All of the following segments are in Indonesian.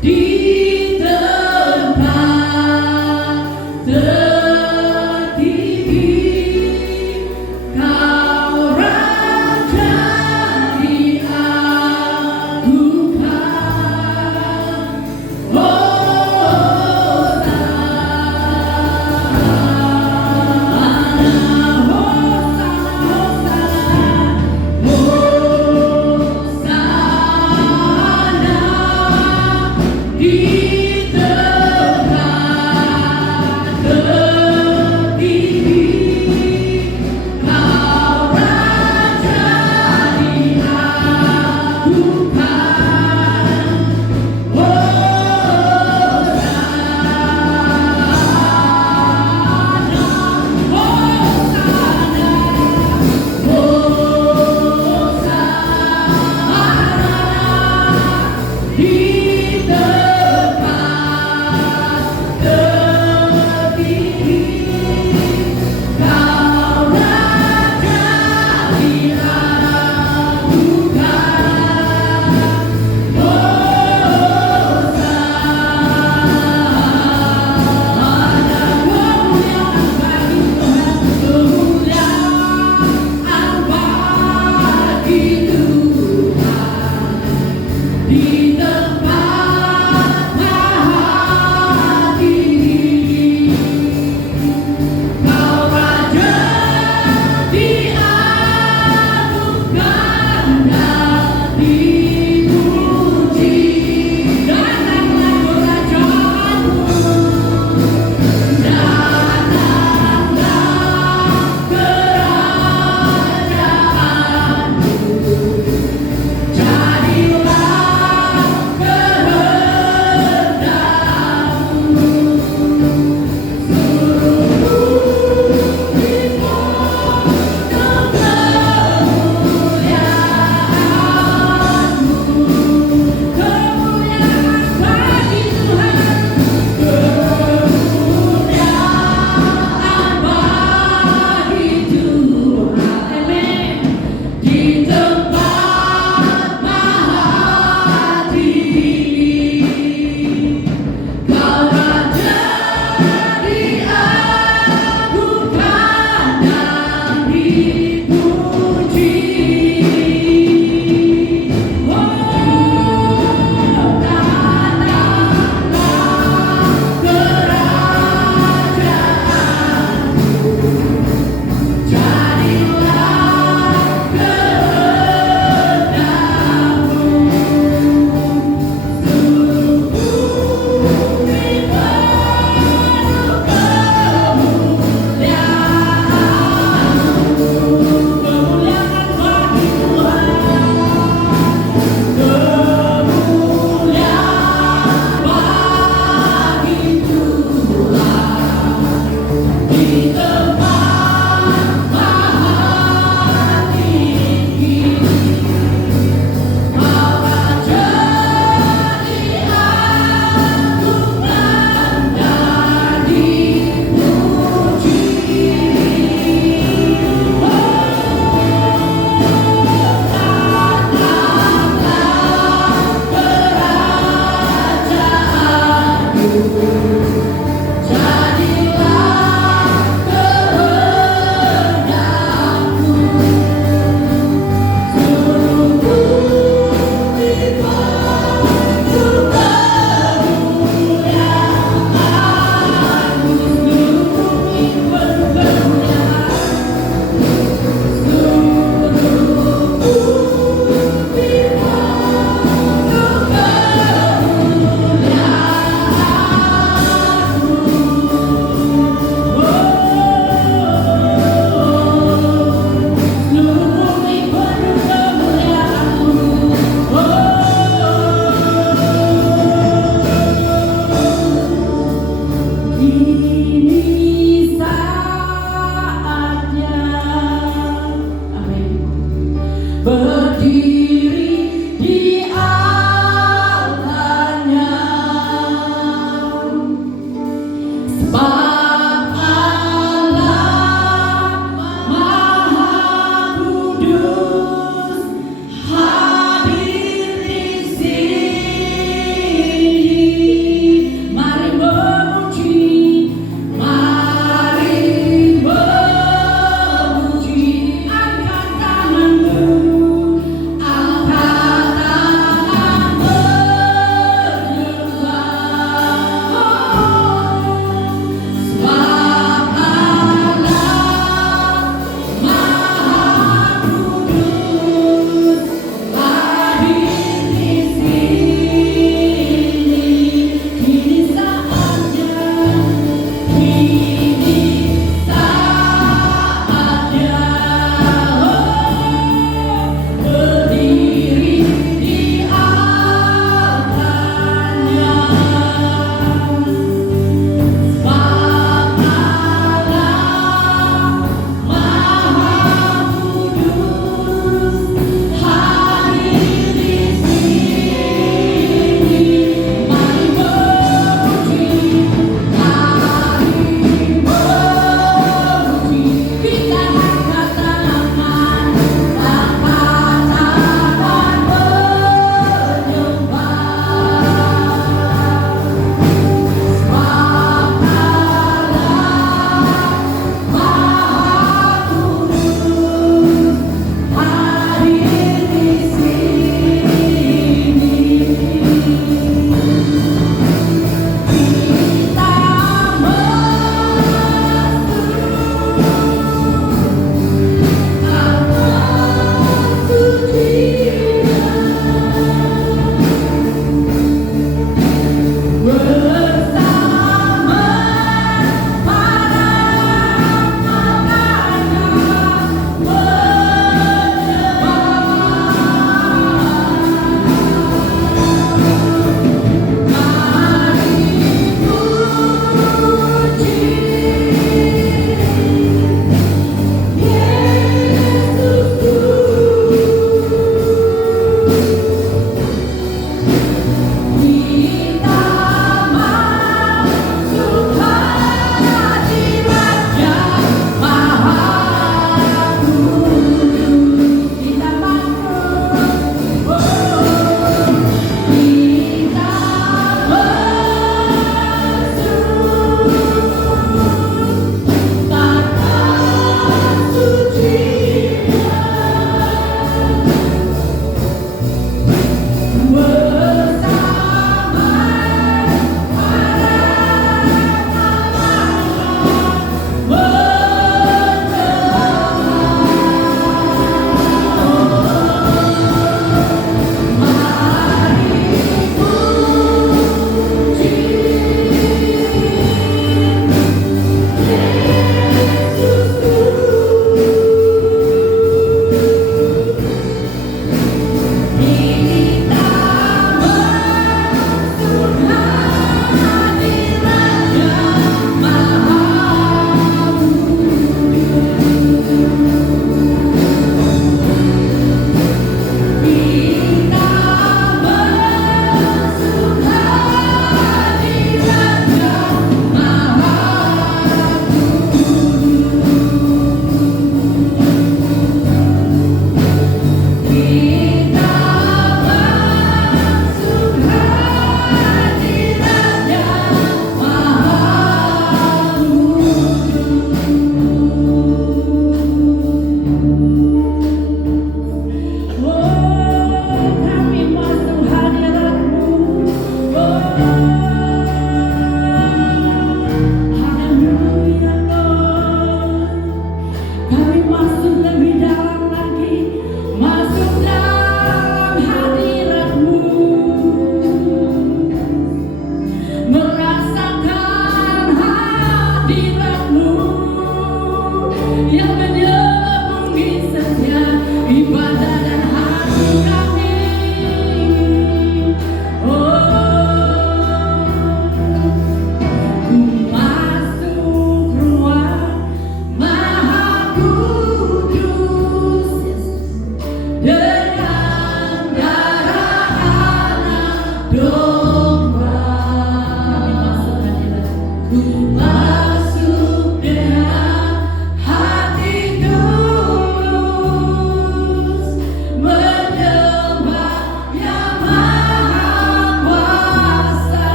di tempat tertinggi, Kau Raja diagukan. Hosana di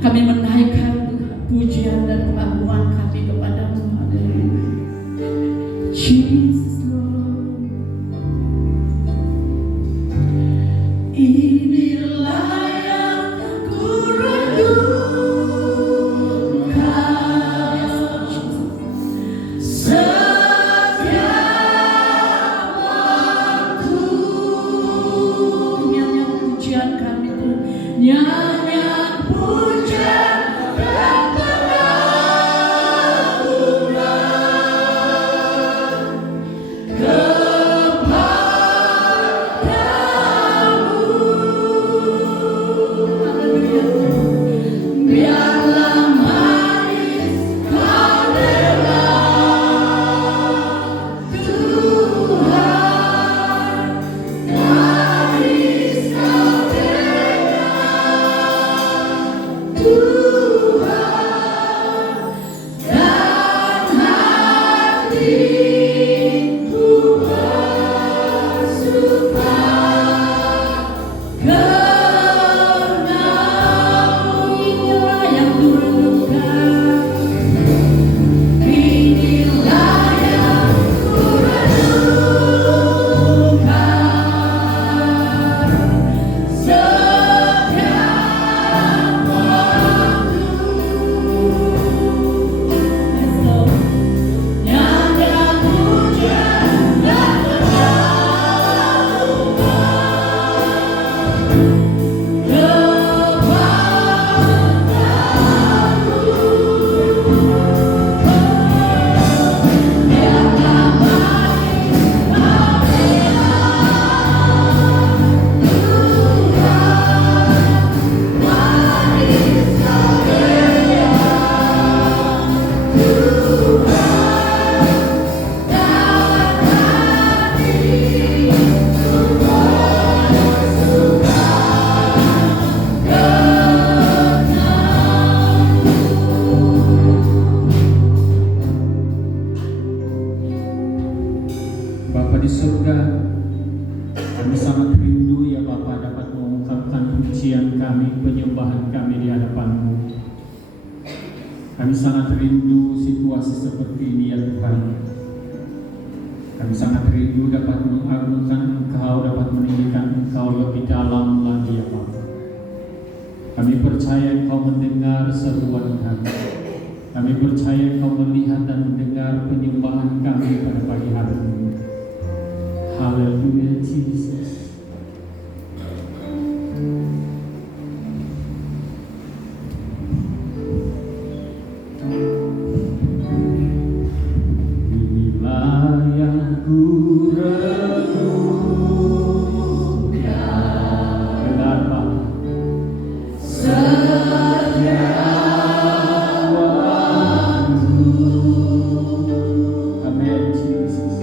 Kami menaikkan pujian dan pengagungan kami kepadamu. Haleluya. Jesus Lord. Inilah yang ku rindukan. Setiap waktu nyanyian pujian kami Tuhan, nyanyian pujian dan pengagungan Bapa di surga, kami sangat rindu ya Bapa dapat mengungkapkan pujian kami, penyembahan kami di hadapan-Mu. Kami sangat rindu situasi seperti ini ya Tuhan. Kami sangat rindu dapat mengagungkan Engkau, dapat meninggikan Engkau lebih dalam lagi ya Bapa. Kami percaya Engkau mendengar seruan kami. Kami percaya Engkau melihat dan mendengar penyembahan kami pada pagi hari ini. Haleluya Jesus. Inilah yang ku renungkan. Benar Pak. Amen Jesus.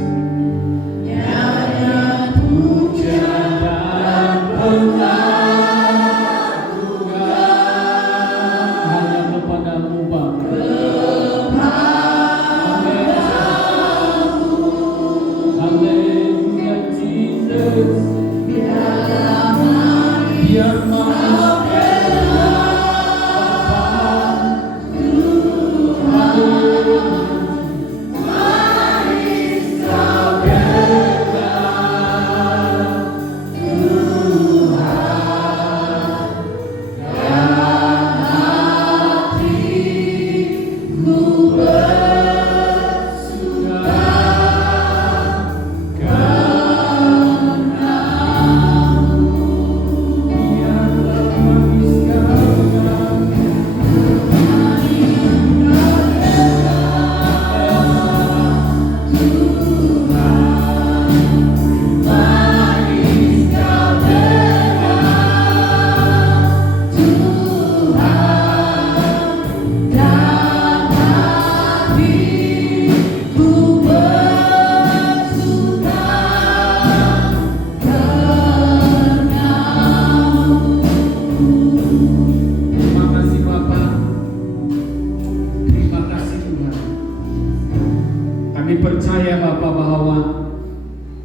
percaya Bapak bahwa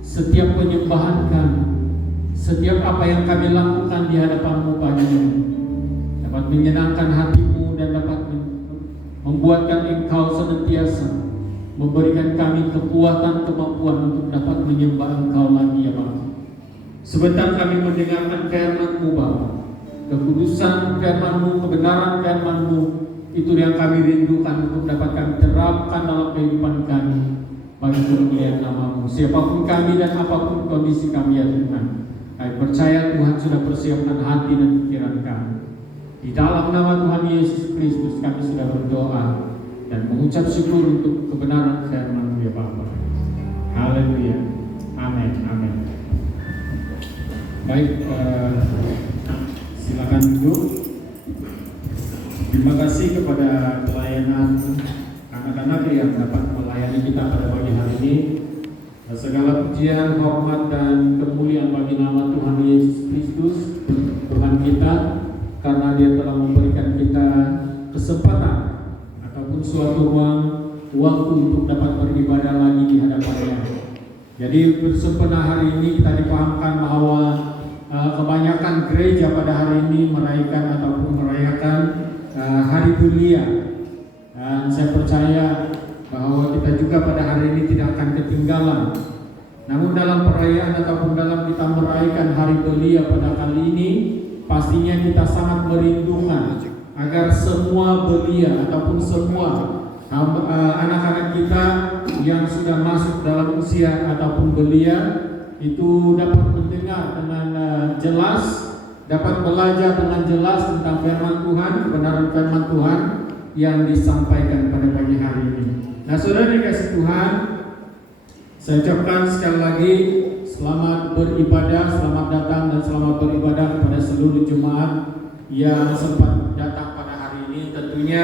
setiap penyembahan kami, setiap apa yang kami lakukan di hadapan-Mu pagi ini dapat menyenangkan hatimu dan dapat membuatkan Engkau senantiasa memberikan kami kekuatan, kemampuan untuk dapat menyembah Engkau lagi ya Bapa. Sebentar kami mendengarkan firman-Mu Bapa. Kekudusan firman-Mu, kebenaran firman-Mu, itu yang kami rindukan untuk dapat kami terapkan dalam kehidupan kami bagi kemuliaan nama-Mu. Siapapun kami dan apapun kondisi kami ya Tuhan, kami percaya Tuhan sudah persiapkan hati dan pikiran kami. Di dalam nama Tuhan Yesus Kristus kami sudah berdoa dan mengucap syukur untuk kebenaran firman-Mu ya Bapa. Haleluya. Amin. Amin. Baik, silakan duduk. Terima kasih kepada pelayanan anak-anak yang dapat melayani kita pada pagi hari ini. Segala pujian, hormat dan kemuliaan bagi nama Tuhan Yesus Kristus, Tuhan kita, karena Dia telah memberikan kita kesempatan ataupun suatu ruang waktu untuk dapat beribadah lagi di hadapan-Nya. Jadi bersempena hari ini kita dipahamkan bahwa kebanyakan gereja pada hari ini merayakan Hari Belia, dan saya percaya bahwa kita juga pada hari ini tidak akan ketinggalan. Namun dalam perayaan ataupun dalam kita merayakan Hari Belia pada kali ini, pastinya kita sangat merindukan agar semua belia ataupun semua anak-anak kita yang sudah masuk dalam usia ataupun belia itu dapat mendengar dengan jelas, dapat belajar dengan jelas tentang firman Tuhan, kebenaran firman Tuhan yang disampaikan pada pagi hari ini. Nah, saudara dikasih Tuhan, saya ucapkan sekali lagi selamat beribadah, selamat datang dan selamat beribadah kepada seluruh jemaat yang sempat datang pada hari ini. Tentunya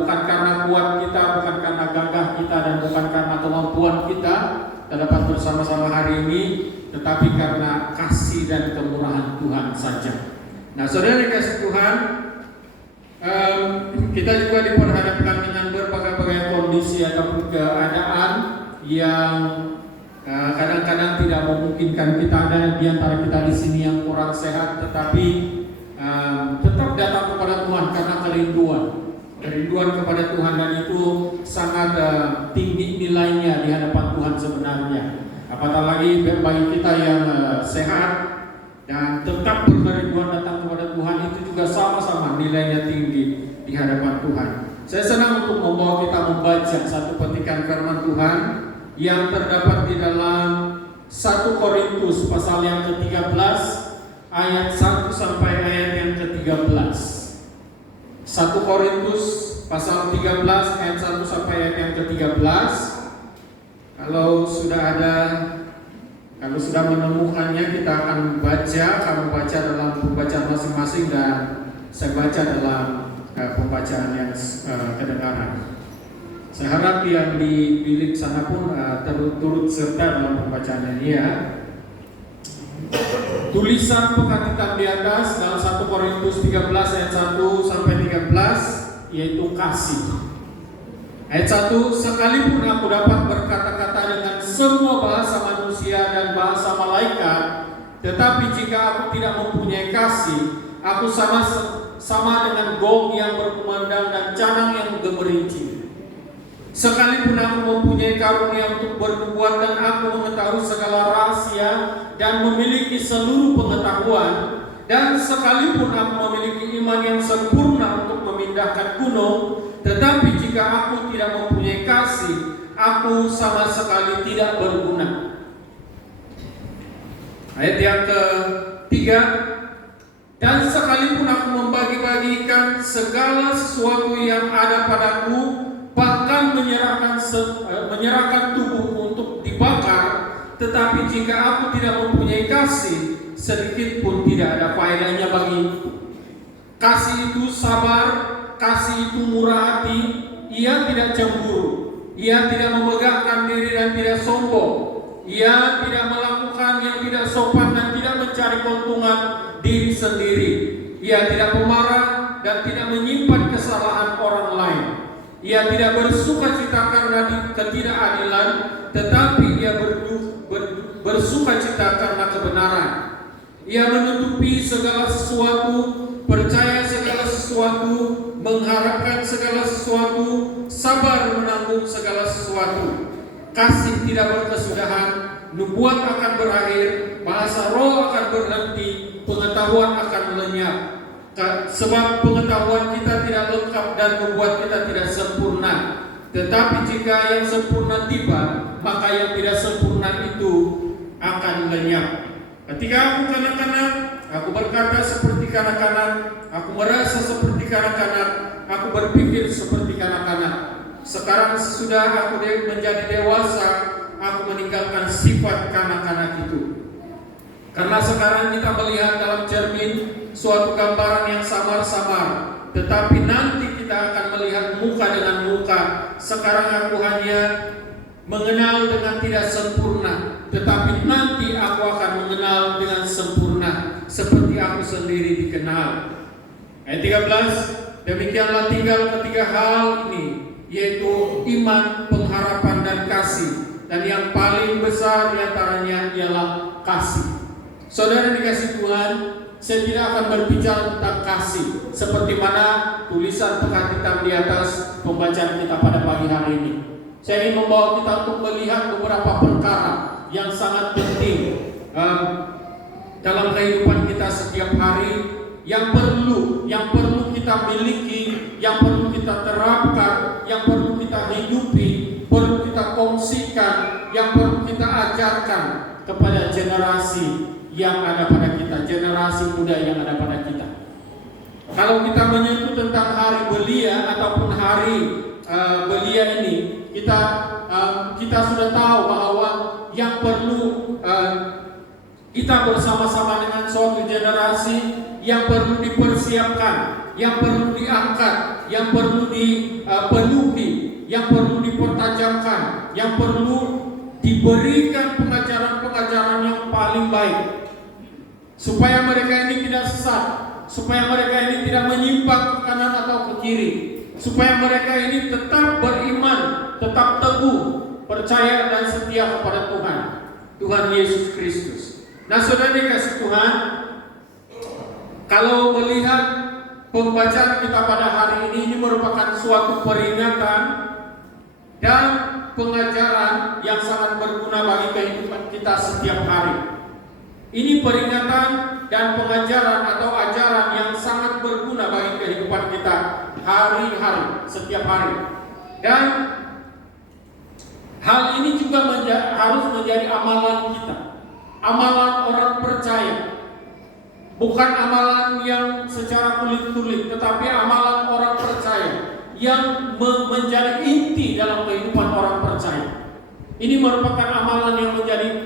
bukan karena kuat kita, bukan karena gagah kita, dan bukan karena kemampuan kita dapat bersama-sama hari ini, tetapi karena kasih dan kemurahan Tuhan saja. Nah, saudara dikasih Tuhan, kita juga diperhadapkan dengan berbagai kondisi ataupun keadaan yang kadang-kadang tidak memungkinkan kita. Ada di antara kita di sini yang kurang sehat, tetapi tetap datang kepada Tuhan karena kerinduan kepada Tuhan, dan itu sangat tinggi nilainya di hadapan Tuhan sebenarnya. Apatah lagi bagi kita yang sehat dan tetap berkerinduan datang kepada Tuhan, itu juga sama-sama nilainya tinggi di hadapan Tuhan. Saya senang untuk membawa kita membaca satu petikan firman Tuhan yang terdapat di dalam 1 Korintus pasal yang ke-13 ayat 1 sampai ayat yang ke-13. 1 Korintus pasal 13 ayat 1 sampai ayat yang ke-13. Kalau sudah menemukannya, kita akan baca. Kamu baca dalam pembacaan masing-masing dan saya baca dalam pembacaan yang kedengaran. Saya harap yang di bilik sana pun turut serta dalam pembacaannya ini ya. Tulisan pekantikan di atas dalam 1 Korintus 13 ayat 1 sampai 13, yaitu kasih. Ayat 1, sekalipun aku dapat berkata-kata dengan semua bahasa manusia dan bahasa malaikat, tetapi jika aku tidak mempunyai kasih, aku sama dengan gong yang berkumandang dan canang yang gemerincing. Sekalipun aku mempunyai karunia untuk bernubuat dan aku mengetahui segala rahasia dan memiliki seluruh pengetahuan, dan sekalipun aku memiliki iman yang sempurna untuk memindahkan gunung, tetapi jika aku tidak mempunyai kasih, aku sama sekali tidak berguna. Ayat yang ketiga, dan sekalipun aku membagi-bagikan segala sesuatu yang ada padaku, bahkan menyerahkan tubuhku untuk dibakar, tetapi jika aku tidak mempunyai kasih, sedikit pun tidak ada faedahnya bagiku. Kasih itu sabar, kasih itu murah hati, ia tidak cemburu, ia tidak memegahkan diri dan tidak sombong, ia tidak melakukan yang tidak sopan dan tidak mencari keuntungan diri sendiri, ia tidak pemarah dan tidak menyimpan kesalahan orang lain. Ia tidak bersuka cita karena ketidakadilan, tetapi ia bersuka cita karena kebenaran. Ia menutupi segala sesuatu, percaya sesuatu, mengharapkan segala sesuatu, sabar menanggung segala sesuatu. Kasih tidak berkesudahan, nubuat akan berakhir, bahasa roh akan berhenti, pengetahuan akan lenyap. Sebab pengetahuan kita tidak lengkap dan nubuat kita tidak sempurna. Tetapi jika yang sempurna tiba, maka yang tidak sempurna itu akan lenyap. Ketika aku kanak-kanak, aku berkata seperti kanak-kanak, aku merasa seperti kanak-kanak, aku berpikir seperti kanak-kanak. Sekarang sesudah aku menjadi dewasa, aku meninggalkan sifat kanak-kanak itu. Karena sekarang kita melihat dalam cermin suatu gambaran yang samar-samar, tetapi nanti kita akan melihat muka dengan muka. Sekarang aku hanya mengenal dengan tidak sempurna, tetapi nanti aku akan mengenal dengan sempurna, seperti aku sendiri dikenal. Ayat 13, demikianlah tinggal ketiga hal ini, yaitu iman, pengharapan, dan kasih. Dan yang paling besar diantaranya ialah kasih. Saudara dikasih Tuhan, saya tidak akan berbicara tentang kasih seperti mana tulisan pekat hitam di atas pembacaan kita pada pagi hari ini. Saya ingin membawa kita untuk melihat beberapa perkara yang sangat penting dalam kehidupan kita setiap hari, yang perlu kita miliki, yang perlu kita terapkan, yang perlu kita hidupi, perlu kita kongsikan, yang perlu kita ajarkan kepada generasi yang ada pada kita, generasi muda yang ada pada kita. Kalau kita menyentuh tentang hari belia ataupun hari belia ini, kita sudah tahu bahwa yang perlu kita bersama-sama dengan suatu generasi yang perlu dipersiapkan, yang perlu diangkat, yang perlu dipenuhi, yang perlu dipertajamkan, yang perlu diberikan pengajaran-pengajaran yang paling baik, supaya mereka ini tidak sesat, supaya mereka ini tidak menyimpang ke kanan atau ke kiri, supaya mereka ini tetap beriman, tetap teguh, percaya dan setia kepada Tuhan Yesus Kristus. Nah, saudara dikasih Tuhan, kalau melihat pembacaan kita pada hari ini merupakan suatu peringatan dan pengajaran yang sangat berguna bagi kehidupan kita setiap hari. Ini peringatan dan pengajaran atau ajaran yang sangat berguna bagi kehidupan kita hari-hari, setiap hari. Dan hal ini juga harus menjadi amalan kita, amalan orang percaya. Bukan amalan yang secara kulit-kulit, tetapi amalan orang percaya yang menjadi inti dalam kehidupan orang percaya. Ini merupakan amalan yang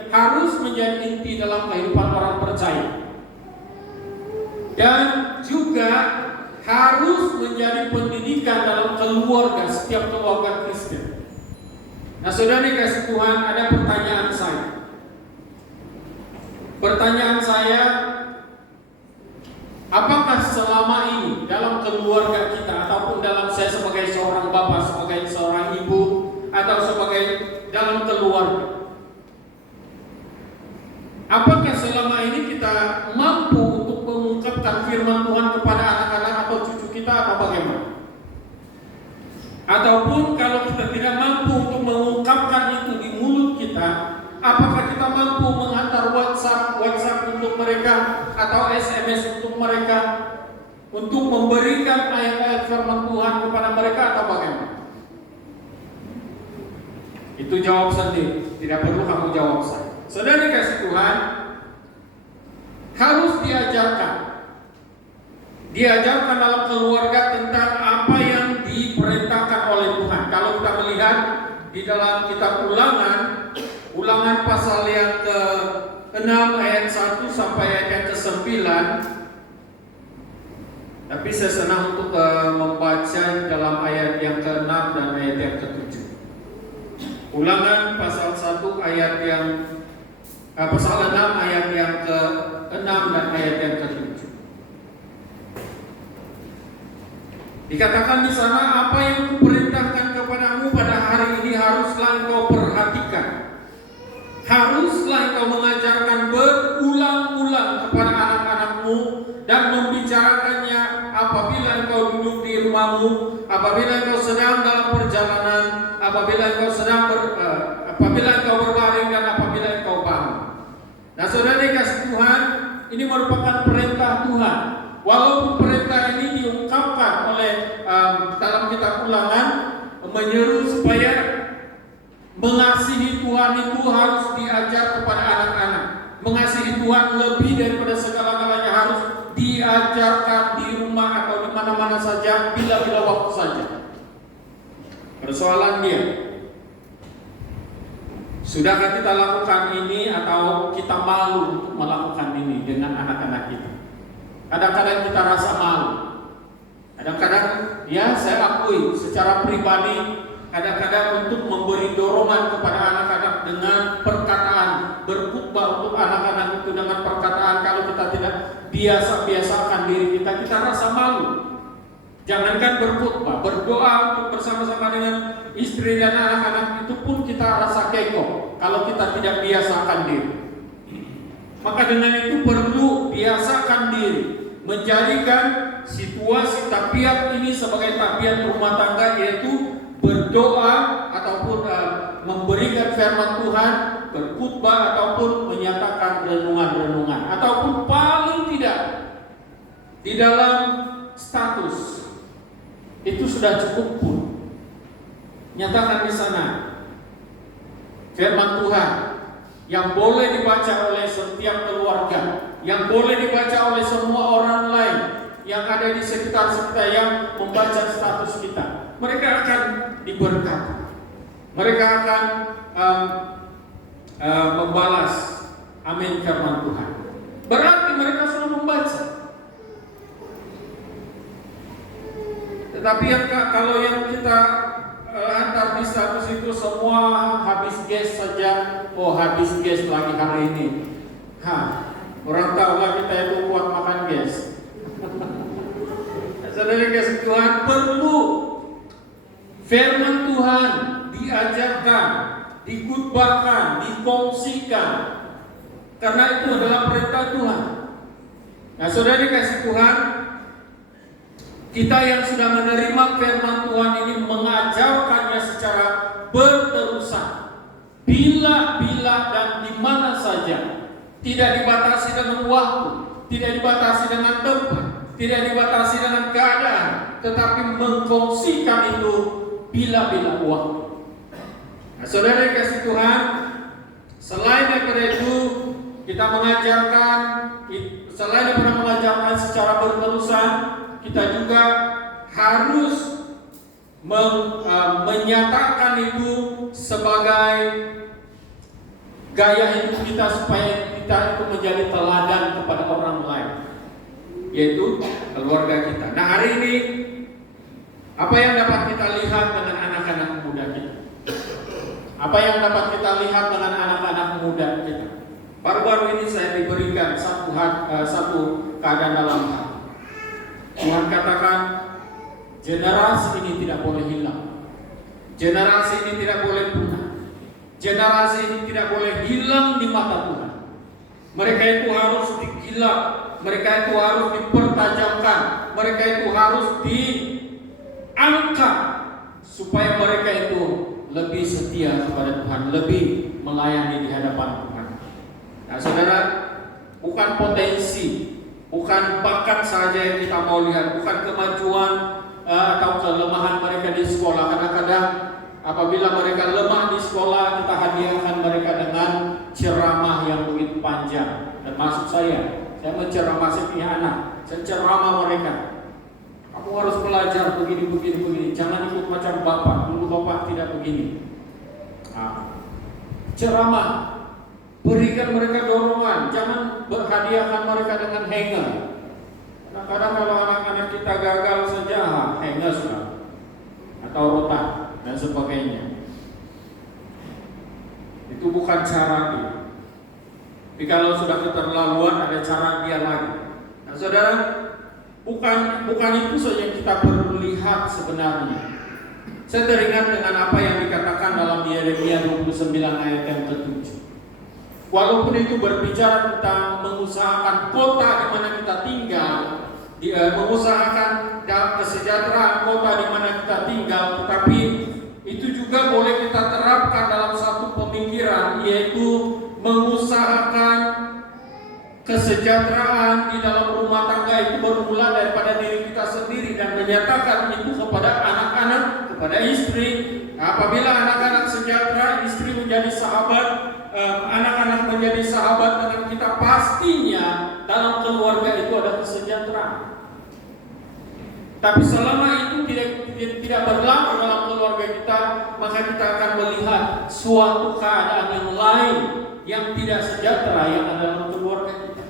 harus menjadi inti dalam kehidupan orang percaya. Dan juga harus menjadi pendidikan dalam keluarga, setiap keluarga Kristen. Nah, saudara dikasih Tuhan, ada pertanyaan saya. Pertanyaan saya, apakah selama ini dalam keluarga kita ataupun dalam saya sebagai seorang bapak, sebagai seorang ibu, atau sebagai dalam keluarga, apakah selama ini kita mampu untuk mengungkapkan firman Tuhan kepada anak-anak atau cucu kita atau bagaimana? Ataupun kalau kita tidak mampu untuk mengungkapkan itu di mulut kita, apakah kita mampu menghantar WhatsApp untuk mereka atau SMS untuk mereka untuk memberikan ayat-ayat firman Tuhan kepada mereka atau bagaimana? Itu jawab sendiri, tidak perlu kamu jawab saya. Saudara dikasih Tuhan, harus diajarkan dalam keluarga tentang apa yang diperintahkan oleh Tuhan. Kalau kita melihat di dalam kitab Ulangan pasal yang ke-6 ayat 1 sampai ayat yang ke-9. Tapi saya senang untuk membaca dalam ayat yang ke-6 dan ayat yang ke-7. Ulangan pasal 1 ayat yang pasal 6 ayat yang ke-6 dan ayat yang ke-7. Dikatakan di sana, apa yang kuperintahkan kepadamu pada hari ini haruslah engkau perhatikan. Haruslah engkau mengajarkan berulang-ulang kepada anak-anakmu dan membicarakannya apabila engkau duduk di rumahmu, apabila engkau sedang dalam perjalanan, apabila engkau berbaring dan apabila engkau bangun. Nah, saudara dikasih Tuhan, ini merupakan perintah Tuhan. Walaupun perintah ini diungkapkan oleh dalam kitab Ulangan, menyeru supaya mengasihi Tuhan itu harus diajar kepada anak-anak. Mengasihi Tuhan lebih daripada segala-galanya harus diajarkan di rumah atau di mana-mana saja, bila-bila waktu saja. Persoalan dia, sudahkah kita lakukan ini atau kita malu untuk melakukan ini dengan anak-anak kita? Kadang-kadang kita rasa malu. Kadang-kadang ya saya akui secara pribadi, kadang-kadang untuk memberi dorongan kepada anak-anak dengan perkataan, berkhutbah untuk anak-anak itu dengan perkataan, kalau kita tidak biasa-biasakan diri kita rasa malu. Jangankan berkhutbah, berdoa untuk bersama-sama dengan istri dan anak-anak itu pun kita rasa kekok kalau kita tidak biasakan diri. Maka dengan itu perlu biasakan diri, menjadikan situasi tabiat ini sebagai tabiat rumah tangga, yaitu berdoa ataupun memberikan firman Tuhan, berkhutbah ataupun menyatakan renungan-renungan, ataupun paling tidak di dalam status itu sudah cukup pun. Nyatakan di sana firman Tuhan yang boleh dibaca oleh setiap keluarga, yang boleh dibaca oleh semua orang lain yang ada di sekitar kita yang membaca status kita. Mereka akan diberkati. Mereka akan membalas amin firman Tuhan. Berarti mereka sudah membaca. Tetapi kalau yang kita antar di status itu semua habis gas saja. Oh, habis gas lagi hari ini. Orang tahu lah kita itu kuat makan gas. Saudara kasih Tuhan, perlu firman Tuhan diajarkan, dikutbahkan, dikongsikan, karena itu adalah perintah Tuhan. Nah, saudara kasih Tuhan, kita yang sudah menerima firman Tuhan ini mengajarkannya secara berterusan, bila-bila dan di mana saja, tidak dibatasi dengan waktu, tidak dibatasi dengan tempat, tidak dibatasi dengan keadaan, tetapi mengkongsikan itu bila-bila waktu. Nah, saudara kasih Tuhan, selain daripada itu kita mengajarkan, selain daripada mengajarkan secara berterusan, kita juga harus menyatakan itu sebagai gaya hidup kita, supaya kita itu menjadi teladan kepada orang lain, yaitu keluarga kita. Nah, hari ini apa yang dapat kita lihat dengan anak-anak muda kita? Apa yang dapat kita lihat dengan anak-anak muda kita? Baru-baru ini saya diberikan satu keadaan dalam hati. Tuhan katakan generasi ini tidak boleh hilang. Generasi ini tidak boleh punah. Generasi ini tidak boleh hilang di mata Tuhan. Mereka itu harus digilap, mereka itu harus dipertajamkan, mereka itu harus diangkat supaya mereka itu lebih setia kepada Tuhan, lebih melayani di hadapan Tuhan. Nah, saudara, bukan potensi, bukan bakat saja yang kita mau lihat, bukan kemajuan atau kelemahan mereka di sekolah. Kadang-kadang apabila mereka lemah di sekolah, kita hadiahkan mereka dengan ceramah yang begitu panjang. Termasuk saya menceramah setiap anak, saya ceramah mereka. Kamu harus belajar begini. Jangan ikut macam bapak. Dulu bapak tidak begini. Ceramah, berikan mereka dorongan. Jangan berhadiahkan mereka dengan hanger. Kadang-kadang kalau anak-anak kita gagal saja, hanger sudah, atau rotan dan sebagainya. Itu bukan cara dia. Tapi kalau sudah keterlaluan, ada cara dia lagi. Nah, saudara, bukan itu saja yang kita perlu lihat sebenarnya. Saya teringat dengan apa yang dikatakan dalam Yeremia 29 ayat yang ke-7. Walaupun itu berbicara tentang mengusahakan kota di mana kita tinggal, mengusahakan dan kesejahteraan kota di mana kita tinggal, tetapi itu juga boleh kita terapkan dalam satu pemikiran, yaitu mengusahakan kesejahteraan di dalam rumah tangga itu bermula daripada diri kita sendiri dan menyatakan itu kepada anak-anak, kepada istri. Apabila anak-anak sejahtera, istri menjadi sahabat, anak-anak menjadi sahabat dengan kita, pastinya dalam keluarga itu ada kesejahteraan. Tapi selama itu tidak berlaku dalam keluarga kita, maka kita akan melihat suatu keadaan yang lain yang tidak sejahtera yang ada dalam keluarga kita.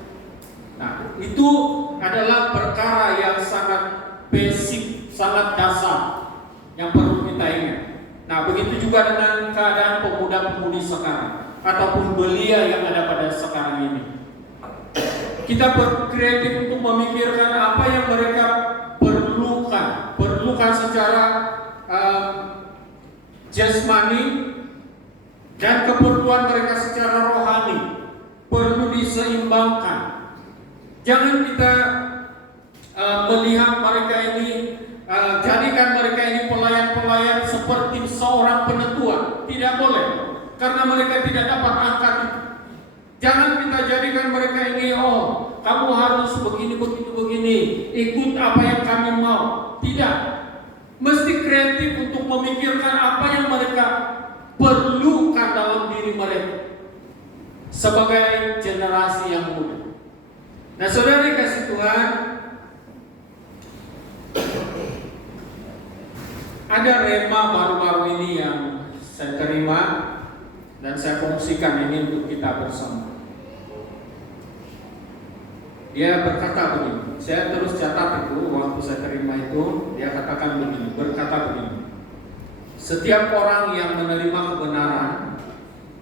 Nah, itu adalah perkara yang sangat basic, sangat dasar yang perlu kita ingat. Nah, begitu juga dengan keadaan pemuda-pemudi sekarang ataupun belia yang ada pada sekarang ini. Kita berkreatif untuk memikirkan apa yang mereka perlukan secara jasmani dan keperluan mereka secara rohani perlu diseimbangkan. Jangan kita melihat mereka ini, jadikan mereka ini pelayan-pelayan seperti seorang penetua. Tidak boleh, karena mereka tidak dapat angkat itu. Jangan kita jadikan mereka ini, oh kamu harus begini, ikut apa yang kami mau. Tidak, mesti kreatif untuk memikirkan apa yang mereka perlukan dalam diri mereka sebagai generasi yang muda. Nah, saudara dikasih Tuhan, ada rema baru-baru ini yang saya terima dan saya fungsikan ini untuk kita bersama. Dia berkata begini, saya terus catat itu waktu saya terima itu, dia katakan begini, berkata begini: setiap orang yang menerima kebenaran,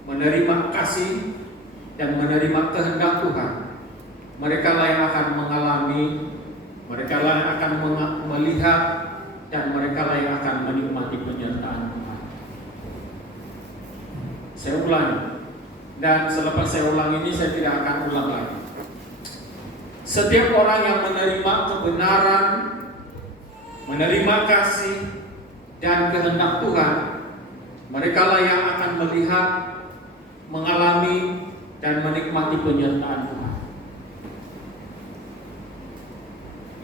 menerima kasih, dan menerima kehendak Tuhan, mereka lah yang akan mengalami, mereka lah yang akan melihat, dan mereka lah yang akan menikmati penyertaan Tuhan. Saya ulangi, dan selepas saya ulang ini saya tidak akan ulang lagi. Setiap orang yang menerima kebenaran, menerima kasih dan kehendak Tuhan, mereka lah yang akan melihat, mengalami, dan menikmati penyertaan Tuhan.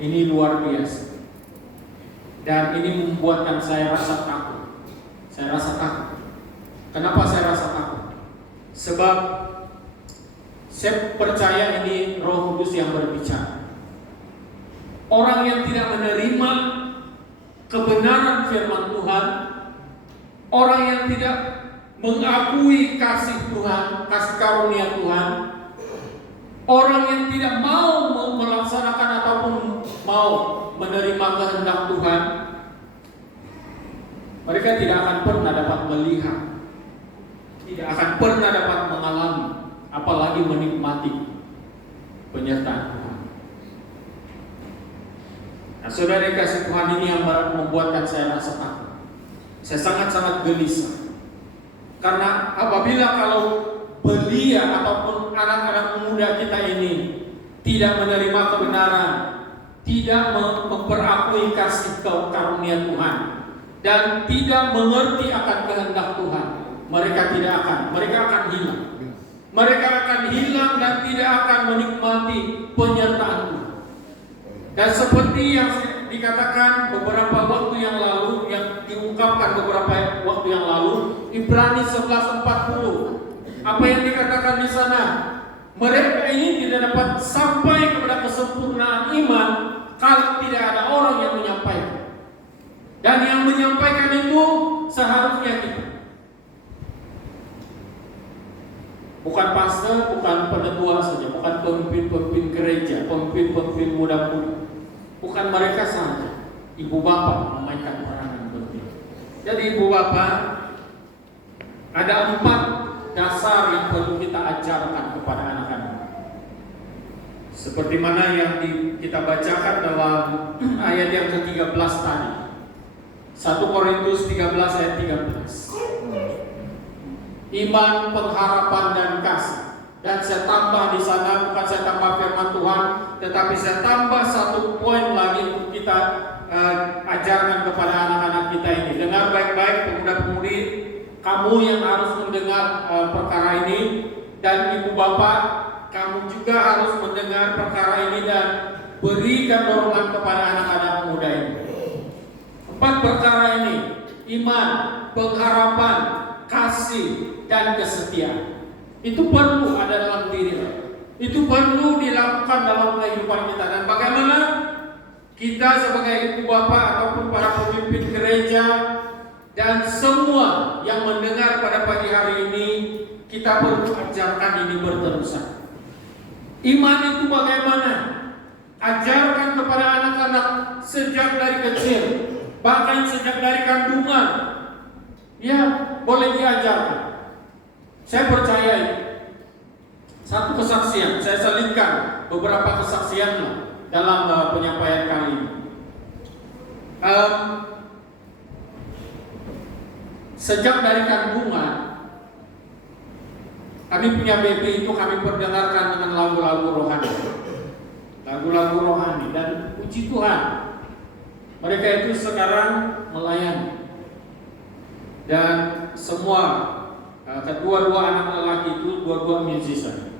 Ini luar biasa. Dan ini membuatkan saya rasa takut. Saya rasa takut. Kenapa saya rasa takut? Sebab saya percaya ini Roh Kudus yang berbicara. Orang yang tidak menerima kebenaran firman Tuhan, orang yang tidak mengakui kasih Tuhan, kasih karunia Tuhan, orang yang tidak mau melaksanakan ataupun mau menerima kehendak Tuhan, mereka tidak akan pernah dapat melihat, tidak akan pernah dapat mengalami, apalagi menikmati penyertaan Tuhan. Nah, saudara kasih Tuhan, ini yang membuatkan saya rasa takut. Saya sangat-sangat gelisah. Karena apabila kalau belia ataupun anak-anak muda kita ini tidak menerima kebenaran, tidak memperakui kasih karunia Tuhan, dan tidak mengerti akan kehendak Tuhan, mereka akan hilang. Mereka akan hilang dan tidak akan menikmati penyertaan Tuhan. Dan seperti yang dikatakan beberapa waktu yang lalu, yang diungkapkan beberapa waktu yang lalu, Ibrani 11:40. Apa yang dikatakan di sana? Mereka ini tidak dapat sampai kepada kesempurnaan iman kalau tidak ada orang yang menyampaikan. Dan yang menyampaikan itu seharusnya kita. Bukan pastor, bukan penetua saja, bukan pemimpin-pemimpin gereja, pemimpin-pemimpin muda-mudi. Bukan mereka saja. Ibu bapak memainkan peranan penting. Jadi ibu bapak, ada 4 dasar yang perlu kita ajarkan kepada anak-anak. Seperti mana yang kita bacakan dalam ayat yang ke-13 tadi. 1 Korintus 13 ayat 13. Iman, pengharapan, dan kasih. Dan saya tambah di sana, bukan saya tambah firman Tuhan, tetapi saya tambah satu poin lagi untuk kita ajarkan kepada anak-anak kita ini. Dengar baik-baik pemuda-pemudi, kamu yang harus mendengar perkara ini, dan ibu bapak, kamu juga harus mendengar perkara ini dan berikan dorongan kepada anak-anak muda ini. 4 perkara ini: iman, pengharapan, kasih, dan kesetiaan. Itu perlu ada dalam diri kita. Itu perlu dilakukan dalam kehidupan kita. Dan bagaimana kita sebagai ibu bapak ataupun para pemimpin gereja dan semua yang mendengar pada pagi hari ini, kita perlu ajarkan ini berterusan. Iman itu bagaimana? Ajarkan kepada anak-anak sejak dari kecil, bahkan sejak dari kandungan. Ya, boleh diajarkan. Saya percaya itu. Satu kesaksian, saya selipkan beberapa kesaksian dalam penyampaian kali ini. Sejak dari kandungan, kami punya baby itu kami perdengarkan dengan lagu-lagu rohani. Lagu-lagu rohani, dan puji Tuhan, mereka itu sekarang melayani. Dan semua kedua-dua anak lelaki itu dua-dua musician.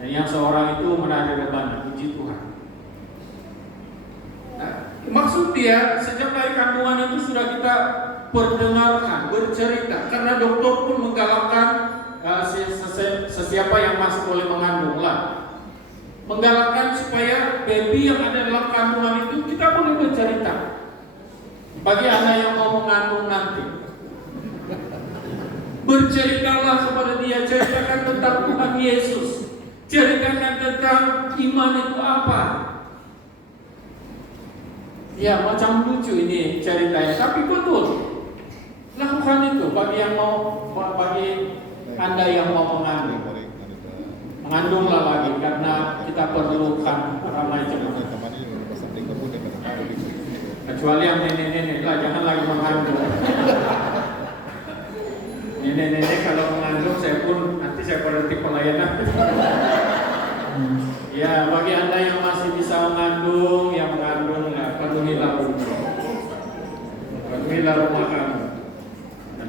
Dan yang seorang itu menari rebana, puji Tuhan. Nah, maksud dia sejak dari kandungan itu sudah kita perdengarkan, bercerita, karena dokter pun menggalakkan sesiapa yang masih boleh mengandung lah, menggalakkan supaya baby yang ada dalam kandungan itu kita boleh bercerita. Bagi anak yang mau mengandung nanti, berceritalah kepada dia, ceritakan tentang Tuhan Yesus, ceritakan tentang iman itu apa. Ya, macam lucu ini ceritanya, tapi betul. Lakukan itu bagi yang mau, bagi Anda yang mau mengandung. Mengandunglah lagi, karena kita perlukan ramai jemaat. Kecuali yang nenek-nenek lah, jangan lagi mengandung. Nenek-nenek kalau mengandung, saya pun nanti saya berhenti pelayanan. Ya, bagi Anda yang masih bisa mengandung, yang mengandung, ya, penuhilah rumah. Penuhilah rumah kamu.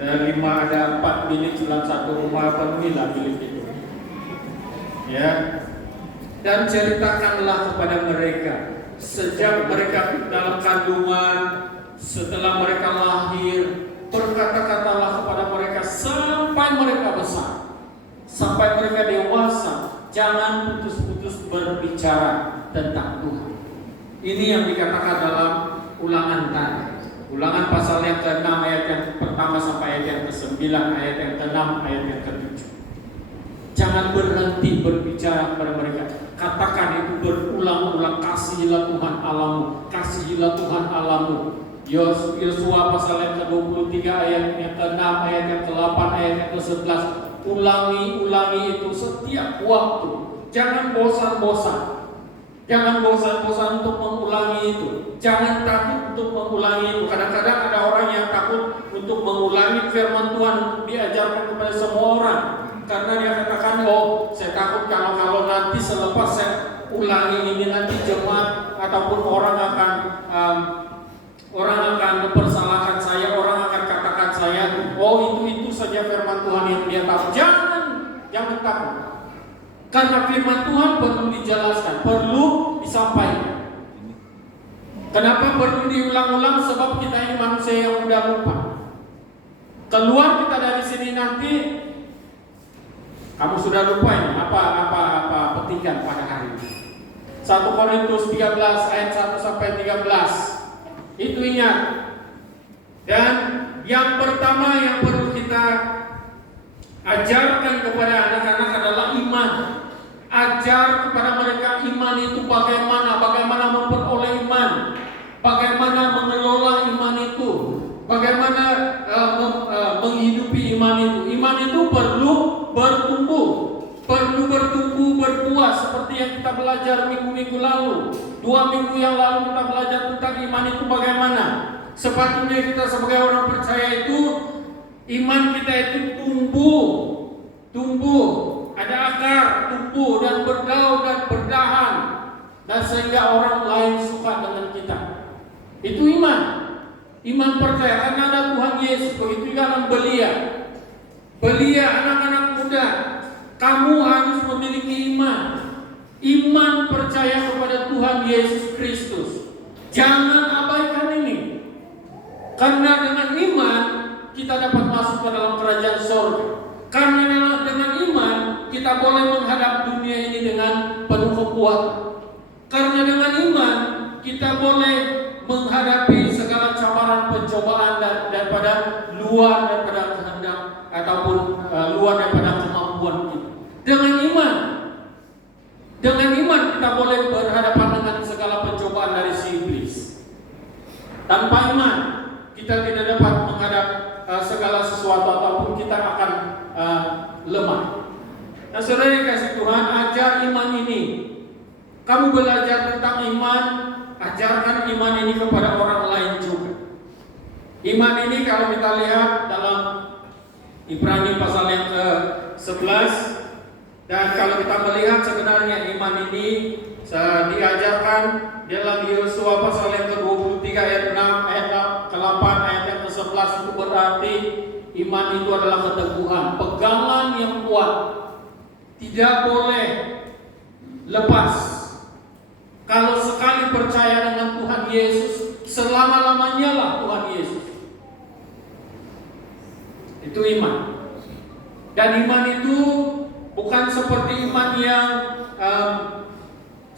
Ada 5, ada 4 bilik dalam satu rumah, penuhilah bilik itu. Ya, dan ceritakanlah kepada mereka sejak mereka dalam kandungan, setelah mereka lahir, berkata-katalah kepada mereka sampai mereka besar, sampai mereka dewasa. Jangan putus-putus berbicara tentang Tuhan. Ini yang dikatakan dalam Ulangan tadi. Ulangan pasal yang ke-6 ayat yang pertama sampai ayat yang ke-9, ayat yang ke-6, ayat yang ke-7. Jangan berhenti berbicara kepada mereka. Katakan itu berulang-ulang, kasihilah Tuhan Allahmu, kasihilah Tuhan Allahmu. Yosua pasal yang ke-23 ayat yang ke-6, ayat yang ke-8, ayat yang ke-11. Ulangi itu setiap waktu. Jangan bosan-bosan. Jangan bosan-bosan untuk mengulangi itu. Jangan takut untuk mengulangi itu. Kadang-kadang ada orang yang takut untuk mengulangi firman Tuhan untuk diajarkan kepada semua orang. Karena dia katakan, oh, saya takut kalau nanti selepas saya ulangi ini nanti jemaat ataupun orang akan mempersalahkan saya, orang akan katakan saya, oh itu saja firman Tuhan yang dia tahu. Jangan takut. Karena firman Tuhan perlu dijelaskan, perlu disampaikan. Kenapa perlu diulang-ulang? Sebab kita ini manusia yang mudah lupa. Keluar kita dari sini nanti, kamu sudah lupa ini apa petikan pada hari ini. 1 Korintus 13 ayat 1 sampai 13. Itu ingat. Dan yang pertama yang perlu kita ajarkan kepada anak-anak adalah iman. Ajar kepada mereka iman itu bagaimana memperoleh iman, bagaimana mengelola iman itu, bagaimana menghidupi iman itu. Iman itu perlu bertumbuh, berbuah, seperti yang kita belajar minggu-minggu lalu. 2 minggu yang lalu kita belajar tentang iman itu bagaimana. Sepatutnya kita sebagai orang percaya itu, iman kita itu tumbuh. ada akar, tumbuh dan berdaun dan berdahan, dan sehingga orang lain suka dengan kita. Itu iman. Iman percaya karena ada Tuhan Yesus. Begitu dalam Belia. Belia, anak-anak muda, kamu harus memiliki iman. Iman percaya kepada Tuhan Yesus Kristus. Jangan abaikan ini. Karena dengan iman kita dapat masuk ke dalam kerajaan surga. Karena dengan iman kita boleh menghadap dunia ini dengan penuh kekuatan. Karena dengan iman kita boleh menghadapi segala cabaran pencobaan daripada luar daripada kehendak ataupun luar daripada kemampuan kita. Dengan iman kita boleh berhadapan dengan segala pencobaan dari si iblis. Tanpa iman kita tidak dapat menghadap segala sesuatu ataupun kita akan lemah. Nah, saudara dikasih Tuhan, ajar iman ini. Kamu belajar tentang iman, ajarkan iman ini kepada orang lain juga. Iman ini kalau kita lihat dalam Ibrani pasal yang ke-11, dan kalau kita melihat sebenarnya iman ini diajarkan dalam Yosua pasal yang ke-23 ayat 6, ayat ke-8, ayat yang ke-11. Itu berarti iman itu adalah keteguhan, pegangan yang kuat, tidak boleh lepas. Kalau sekali percaya dengan Tuhan Yesus, selama-lamanya lah Tuhan Yesus. Itu iman. Dan iman itu bukan seperti iman yang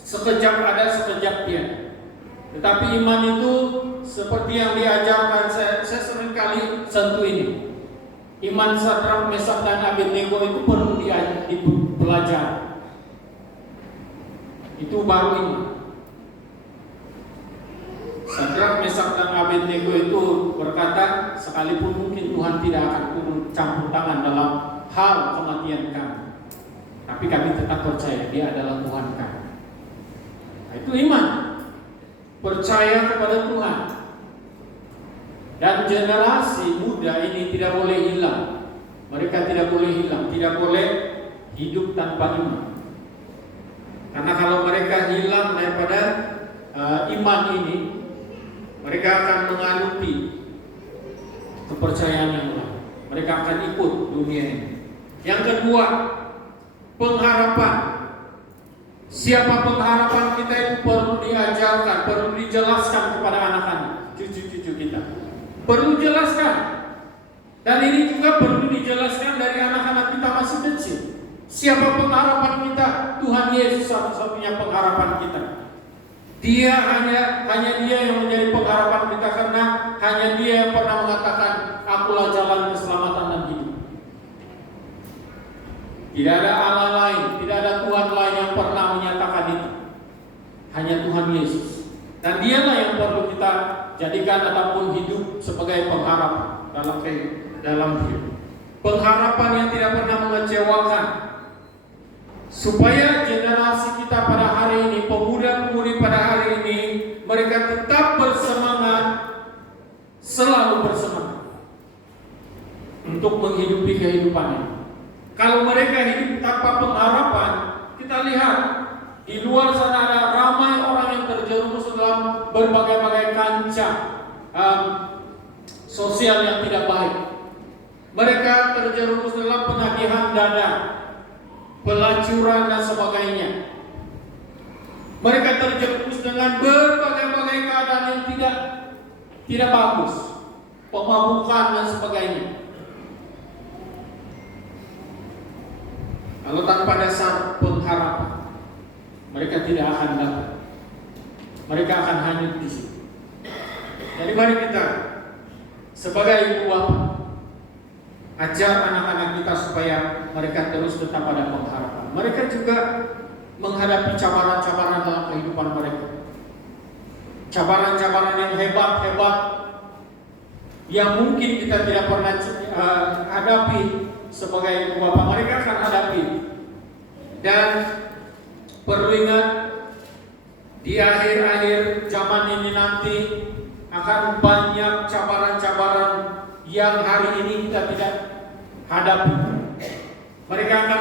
sekejap ada, sekejap tiada. Tetapi iman itu seperti yang diajarkan, saya seringkali sentuh ini. Iman Sadrak, Mesak dan Abednego itu perlu dipelajari. Itu baru iman. Sadrak, Mesak dan Abednego itu berkata, sekalipun mungkin Tuhan tidak akan turun campur tangan dalam hal kematian kami, tapi kami tetap percaya Dia adalah Tuhan kami. Nah, itu iman. Percaya kepada Tuhan. Dan generasi muda ini tidak boleh hilang. Mereka tidak boleh hilang, tidak boleh hidup tanpa iman. Karena kalau mereka hilang daripada iman ini, mereka akan menganuti kepercayaan yang lain. Mereka akan ikut dunia ini. Yang kedua, pengharapan. Siapa pengharapan kita itu perlu diajarkan, perlu dijelaskan kepada anak-anak, cucu-cucu kita. Perlu dijelaskan. Dan ini juga perlu dijelaskan dari anak-anak kita masih kecil. Siapa pengharapan kita? Tuhan Yesus satu-satunya pengharapan kita. Dia hanya Dia yang menjadi pengharapan kita, karena hanya Dia yang pernah mengatakan, akulah jalan keselamatan dan hidup. Tidak ada Allah lain, tidak ada Tuhan lain yang pernah menyatakan itu. Hanya Tuhan Yesus. Dan Dialah yang perlu kita jadikan ataupun hidup sebagai pengharapan dalam hidup. Pengharapan yang tidak pernah mengecewakan. Supaya generasi kita pada hari ini, pemuda-pemudi pada hari ini, mereka tetap bersemangat, selalu bersemangat untuk menghidupi kehidupan ini. Kalau mereka hidup tanpa pengharapan, kita lihat di luar sana ada ramai orang yang terjerumus dalam berbagai-bagai kancah sosial yang tidak baik. Mereka terjerumus dalam penagihan dana, pelacuran dan sebagainya. Mereka terjerumus dengan berbagai-bagai keadaan yang tidak bagus, pemabukan dan sebagainya. Kalau tanpa dasar pengharapan, mereka tidak akan dapat. Mereka akan hanyut di situ. Jadi mari kita sebagai ibu bapa ajar anak-anak kita supaya mereka terus tetap ada pengharapan. Mereka juga menghadapi cabaran-cabaran dalam kehidupan mereka. Cabaran-cabaran yang hebat-hebat yang mungkin kita tidak pernah hadapi sebagai ibu bapa, mereka akan hadapi. Dan perlu ingat, di akhir-akhir zaman ini nanti akan banyak cabaran-cabaran yang hari ini kita tidak hadapi. Mereka akan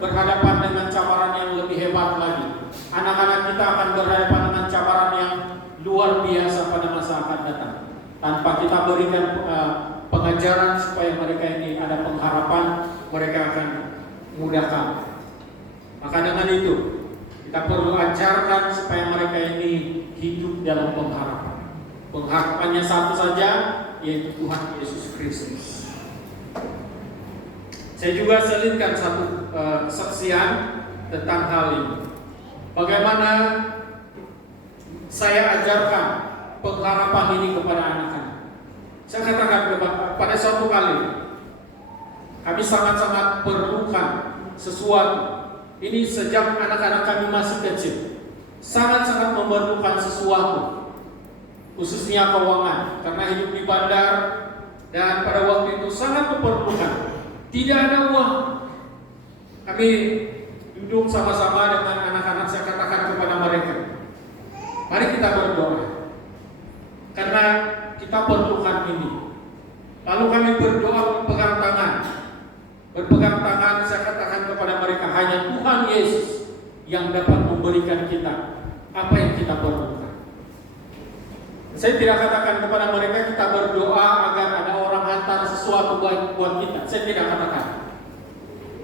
berhadapan dengan cabaran yang lebih hebat lagi. Anak-anak kita akan berhadapan dengan cabaran yang luar biasa pada masa akan datang. Tanpa kita berikan pengajaran supaya mereka ini ada pengharapan, mereka akan mudahkan. Maka dengan itu kita perlu ajarkan supaya mereka ini hidup dalam pengharapan. Pengharapannya satu saja, yaitu Tuhan Yesus Kristus. Saya juga selipkan satu kesaksian tentang hal ini. Bagaimana saya ajarkan pengharapan ini kepada anak-anak. Saya katakan pada suatu kali, kami sangat-sangat perlukan sesuatu. Ini sejak anak-anak kami masih kecil, sangat-sangat memerlukan sesuatu, khususnya keuangan, karena hidup di bandar dan pada waktu itu sangat memerlukan. Tidak ada uang. Kami duduk sama-sama dengan anak-anak, saya katakan kepada mereka, mari kita berdoa, karena kita perlukan ini. Lalu kami berdoa berpegang tangan. Berpegang tangan, saya katakan kepada mereka, hanya Tuhan Yesus yang dapat memberikan kita apa yang kita perlukan. Saya tidak katakan kepada mereka kita berdoa agar ada orang hantar sesuatu buat kita. Saya tidak katakan.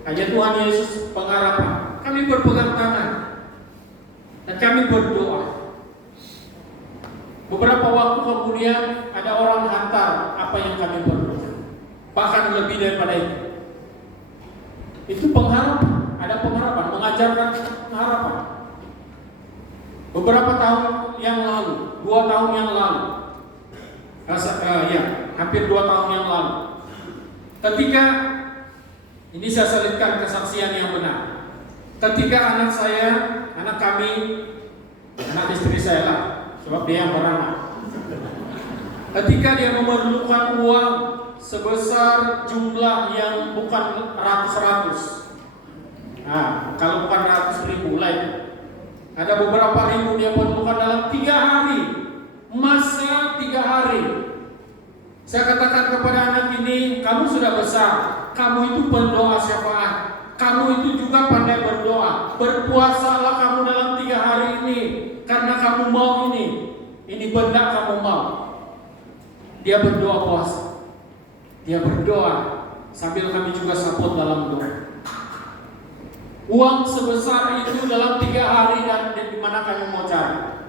Hanya Tuhan Yesus pengharapan. Kami berpegang tangan dan kami berdoa. Beberapa waktu kemudian ada orang hantar apa yang kami perlukan, bahkan lebih daripada itu. Itu pengharapan, ada pengharapan, mengajarkan pengharapan. Beberapa tahun yang lalu, 2 tahun yang lalu, hampir 2 tahun yang lalu, ketika ini saya selipkan kesaksian yang benar. Ketika anak kami, anak istri saya lah, sebab dia yang beranak. Ketika dia memerlukan uang sebesar jumlah yang bukan ratus-ratus. Nah, kalau bukan ratus ribu lah itu. Ada beberapa ribu dia perlukan dalam 3 hari. Masa 3 hari. Saya katakan kepada anak ini, kamu sudah besar. Kamu itu pendoa syafaat. Kamu itu juga pandai berdoa. Berpuasalah kamu dalam 3 hari ini. Karena kamu mau ini. Ini benda kamu mau. Dia berdoa puasa. Dia berdoa sambil kami juga support dalam doa. Uang sebesar itu dalam 3 hari dan di mana kami mau cari?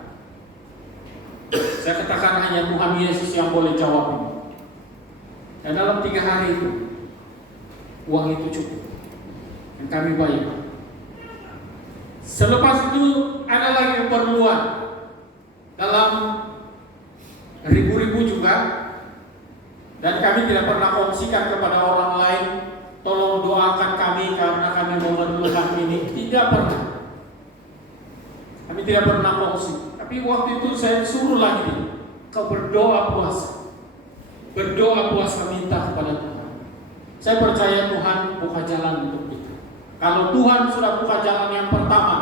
Saya katakan hanya Tuhan Yesus yang boleh jawab ini. Dan dalam 3 hari itu uang itu cukup dan kami bayar. Selepas itu ada lagi keperluan dalam ribu-ribu juga. Dan kami tidak pernah kongsikan kepada orang lain, tolong doakan kami karena kami memerlukan ini. Tidak pernah. Kami tidak pernah kongsi. Tapi waktu itu saya suruh lagi, kau berdoa puasa. Berdoa puasa minta kepada Tuhan. Saya percaya Tuhan buka jalan untuk kita. Kalau Tuhan sudah buka jalan yang pertama,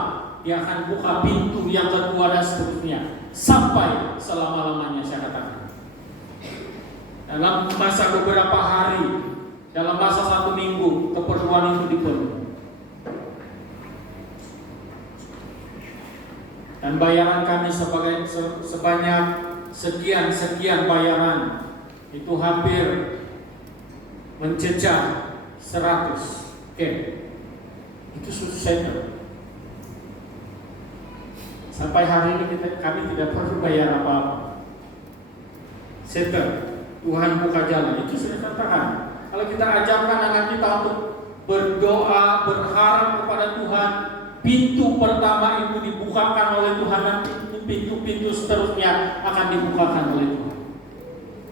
Dia akan buka pintu yang kedua dan seterusnya. Sampai selama-lamanya, saya katakan. Dalam masa beberapa hari, dalam masa 1 minggu, keperluan itu dipenuhi. Dan bayaran kami sebanyak sekian bayaran itu hampir mencecah 100 itu settle. Sampai hari ini kami tidak perlu bayar apa-apa. Settle. Tuhan buka jalan. Itu sudah katakan. Kalau kita ajarkan anak kita untuk berdoa, berharap kepada Tuhan, pintu pertama itu dibukakan oleh Tuhan dan pintu-pintu seterusnya akan dibukakan oleh Tuhan.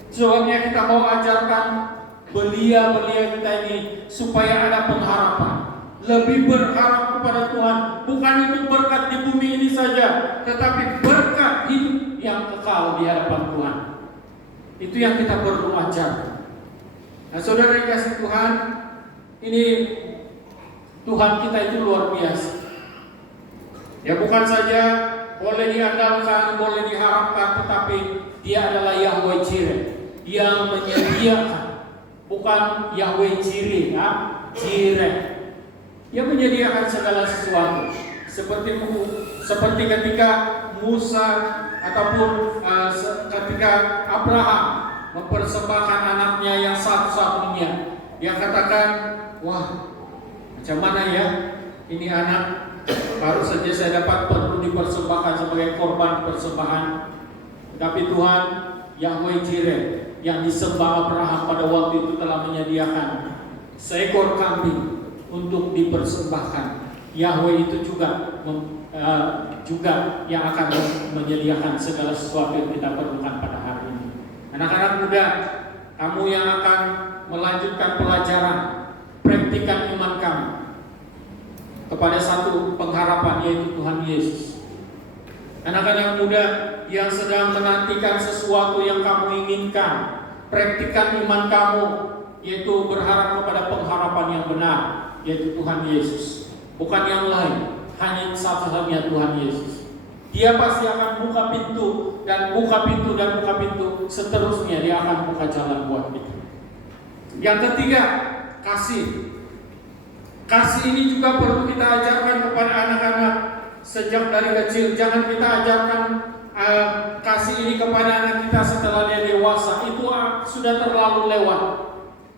Sebabnya kita mau ajarkan belia-belia kita ini supaya ada pengharapan. Lebih berharap kepada Tuhan. Bukan itu berkat di bumi ini saja, tetapi berkat hidup yang kekal di hadapan Tuhan. Itu yang kita perlu ajar. Nah, saudara yang kasih Tuhan, ini Tuhan kita itu luar biasa. Ya bukan saja boleh diandalkan, boleh diharapkan, tetapi Dia adalah Yahweh Jireh yang menyediakan, bukan Yahweh Jireh, Jireh. Ia menyediakan segala sesuatu. Seperti ketika Musa ataupun ketika Abraham mempersembahkan anaknya yang satu-satunya. Dia katakan, wah, macam mana ya? Ini anak baru saja saya dapat perlu dipersembahkan sebagai korban persembahan. Tapi Tuhan, Yahweh Jireh, yang disembah Abraham pada waktu itu telah menyediakan seekor kambing untuk dipersembahkan. Yahweh itu juga yang akan menyediakan segala sesuatu yang kita perlukan pada hari ini. Anak-anak muda, kamu yang akan melanjutkan pelajaran, praktikan iman kamu kepada satu pengharapan, yaitu Tuhan Yesus. Anak-anak muda yang sedang menantikan sesuatu yang kamu inginkan, praktikan iman kamu, yaitu berharap kepada pengharapan yang benar, yaitu Tuhan Yesus. Bukan yang lain, hanya satu-satunya Tuhan Yesus. Dia pasti akan buka pintu, dan buka pintu, dan buka pintu, seterusnya dia akan buka jalan buat kita. Yang ketiga, kasih. Kasih ini juga perlu kita ajarkan kepada anak-anak sejak dari kecil. Jangan kita ajarkan kasih ini kepada anak kita setelah dia dewasa. Itu sudah terlalu lewat.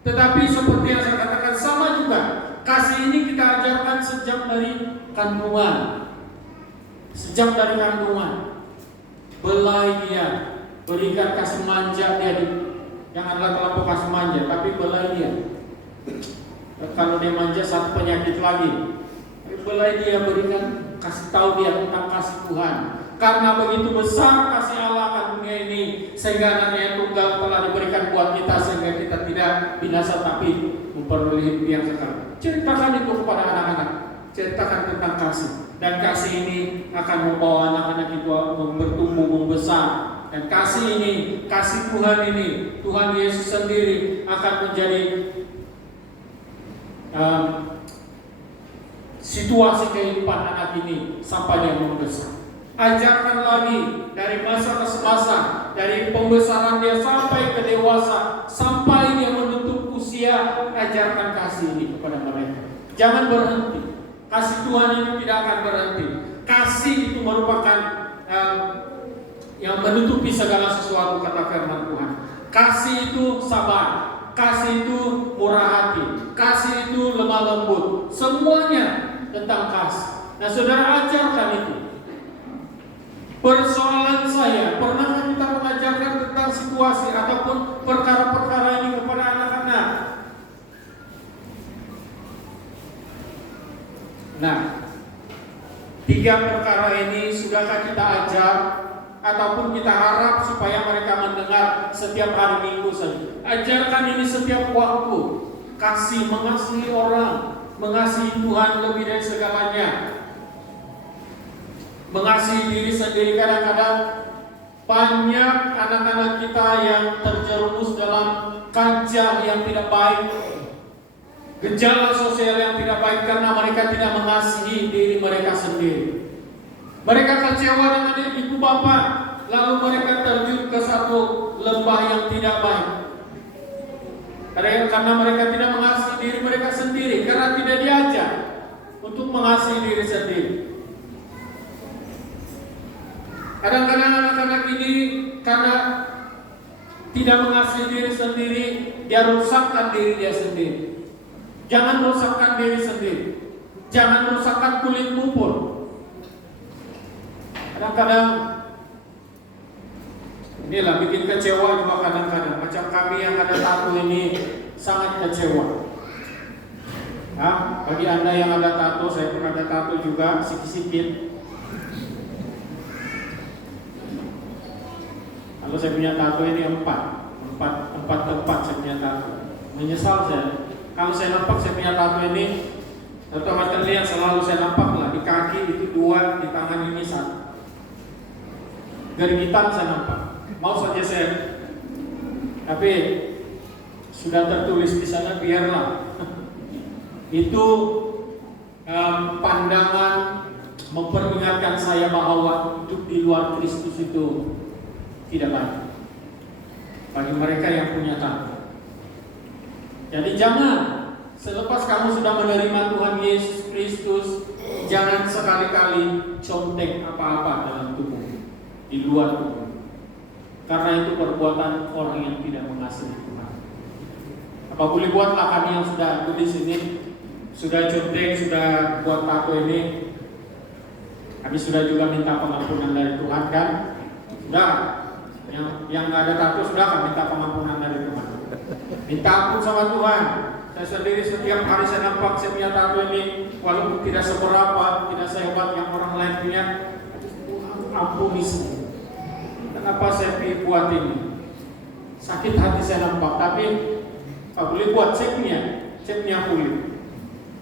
Tetapi seperti yang saya katakan, sama juga. Kasih ini kita ajarkan sejak dari kandungan. Sejak dari kandungan. Belai dia, berikan kasih manja dia. Janganlah terlalu kasih manja, tapi belai dia. Kalau dia manja, satu penyakit lagi. Belai dia, berikan, kasih tahu dia tentang kasih Tuhan. Karena begitu besar kasih Allah akan dunia ini, sehingga anaknya yang tunggal telah diberikan buat kita, sehingga kita tidak binasa tapi memperoleh hidup yang kekal. Ceritakan itu kepada anak-anak. Ceritakan tentang kasih. Dan kasih ini akan membawa anak-anak itu bertumbuh membesar. Dan kasih ini, kasih Tuhan ini, Tuhan Yesus sendiri akan menjadi situasi kehidupan anak ini sampai dia membesar. Ajarkan lagi dari masa ke masa, dari pembesaran dia sampai ke dewasa, sampai dia menutup usia. Ajarkan kasih ini kepada mereka. Jangan berhenti. Kasih Tuhan ini tidak akan berhenti. Kasih itu merupakan yang menutupi segala sesuatu, kata firman Tuhan. Kasih itu sabar, kasih itu murah hati, kasih itu lemah lembut. Semuanya tentang kasih. Nah, saudara, ajarkan itu. Persoalan saya, pernahkah kita mengajarkan tentang situasi ataupun perkara-perkara ini kepada anak-anak? Nah, 3 perkara ini sudahkah kita ajar ataupun kita harap supaya mereka mendengar setiap hari Minggu saja? Ajarkan ini setiap waktu. Kasih, mengasihi orang, mengasihi Tuhan lebih dari segalanya. Mengasihi diri sendiri. Kadang-kadang banyak anak-anak kita yang terjerumus dalam kancah yang tidak baik, gejala sosial yang tidak baik, karena mereka tidak mengasihi diri mereka sendiri. Mereka kecewa dengan ibu bapa, lalu mereka terjun ke satu lembah yang tidak baik. Karena mereka tidak mengasihi diri mereka sendiri, karena tidak diajar untuk mengasihi diri sendiri. Kadang-kadang anak-anak ini karena tidak mengasihi diri sendiri, dia rusakkan diri dia sendiri. Jangan rusakkan diri sendiri. Jangan rusakkan kulitmu pun. Kadang-kadang inilah bikin kecewa juga kadang-kadang. Macam kami yang ada tato ini sangat kecewa. Nah, bagi Anda yang ada tato, saya pun ada tato juga sikit-sikit. Kalau saya punya tato ini 4 tempat saya punya tato. Menyesal saya. Kalau saya nampak saya punya tato ini, tato yang selalu saya nampak lah di kaki itu 2, di tangan ini 1. Gerigitan saya nampak. Mau saja saya, tapi sudah tertulis di sana, biarlah. Itu pandangan memperingatkan saya bahwa hidup di luar Kristus itu tidak baik bagi mereka yang punya tato. Jadi jangan Selepas kamu sudah menerima Tuhan Yesus Kristus, jangan sekali-kali contek apa-apa dalam tubuh, di luar tubuh. Karena itu perbuatan orang yang tidak mengasihi Tuhan. Apa boleh buatlah kami yang sudah tulis ini, sudah contek, sudah buat tato ini. Kami sudah juga minta pengampunan dari Tuhan kan? Sudah. Yang nggak ada tato sudah kan minta pengampunan dari Tuhan. Minta ampun sama Tuhan. Saya sendiri setiap hari saya nampak saya punya tato ini, walaupun tidak seberapa, tidak sehebat yang orang lain punya. Tuhan ampuni semua. Kenapa saya buat ini? Sakit hati saya nampak, tapi Pak boleh buat saya punya kulit.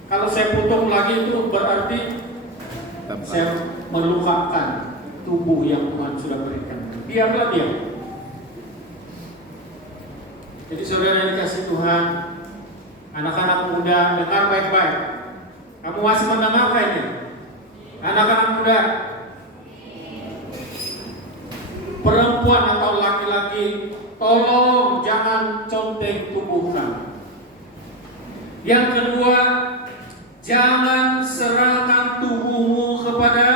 Kalau saya potong lagi itu berarti saya melukakan tubuh yang Tuhan sudah berikan. Biarlah dia. Jadi saudara yang dikasih Tuhan, anak-anak muda, dengar baik-baik. Kamu masih mendengarkan ini? Anak-anak muda, perempuan atau laki-laki, tolong jangan contek tubuh kamu. Yang kedua, jangan serahkan tubuhmu kepada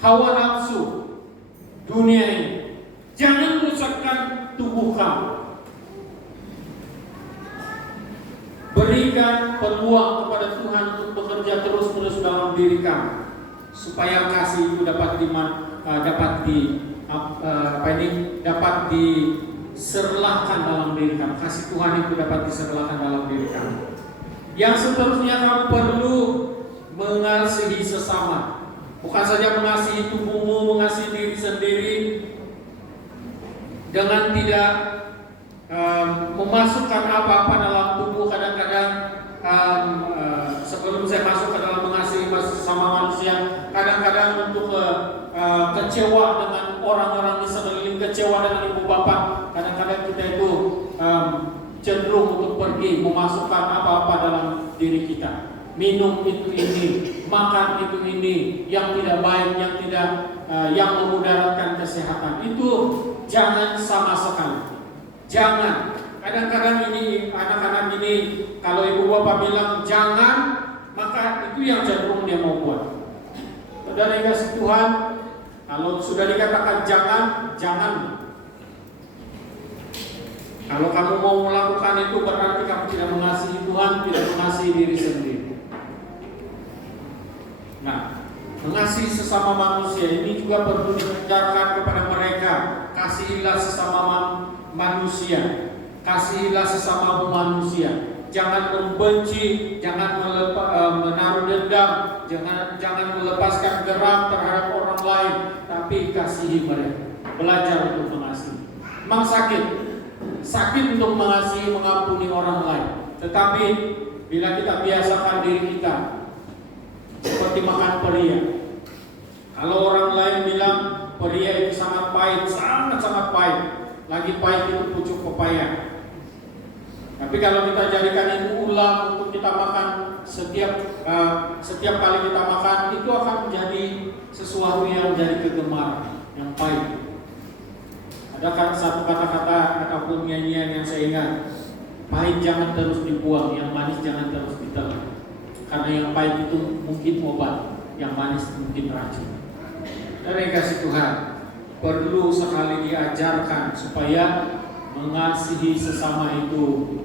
hawa nafsu dunia ini. Jangan rusakkan tubuh kamu. Berikan peluang kepada Tuhan untuk bekerja terus-menerus dalam diri kamu, supaya kasih itu dapat diserlahkan dalam diri kamu. Kasih Tuhan itu dapat diserlahkan dalam diri kamu. Yang seterusnya, kamu perlu mengasihi sesama. Bukan saja mengasihi tubuhmu, mengasihi diri sendiri dengan tidak memasukkan apa-apa dalam tubuh. Kadang-kadang sebelum saya masuk ke dalam mengasihi sesama manusia, kadang-kadang untuk kecewa dengan orang-orang di sekeliling, kecewa dengan ibu bapak, kadang-kadang kita itu cenderung untuk pergi memasukkan apa-apa dalam diri kita. Minum itu ini, makan itu ini, yang tidak baik, yang memudaratkan kesehatan. Itu jangan sama sekali. Jangan. Kadang-kadang ini anak-anak ini, kalau ibu bapak bilang jangan, maka itu yang cenderung dia mau buat. Saudara yang kasih Tuhan, kalau sudah dikatakan jangan. Kalau kamu mau melakukan itu berarti kamu tidak mengasihi Tuhan, tidak mengasihi diri sendiri. Nah, mengasihi sesama manusia ini juga perlu diajarkan kepada mereka. Kasihilah sesama manusia, kasihilah sesama manusia. Jangan membenci, jangan menaruh dendam, jangan melepaskan geram terhadap orang lain, tapi kasihi mereka. Belajar untuk mengasihi. Memang sakit untuk mengasihi, mengampuni orang lain. Tetapi bila kita biasakan diri kita seperti makan peria. Kalau orang lain bilang peria itu sangat pahit, sangat pahit. Lagi pahit itu pucuk pepaya. Tapi kalau kita jadikan itu ulang untuk kita makan setiap kali kita makan, itu akan menjadi sesuatu yang menjadi kegemaran, yang pahit. Ada satu kata-kata ataupun nyanyian yang saya ingat, pahit jangan terus dibuang, yang manis jangan terus ditelan. Karena yang pahit itu mungkin obat, yang manis mungkin racun. Dari kasih Tuhan, perlu sekali diajarkan supaya mengasihi sesama itu.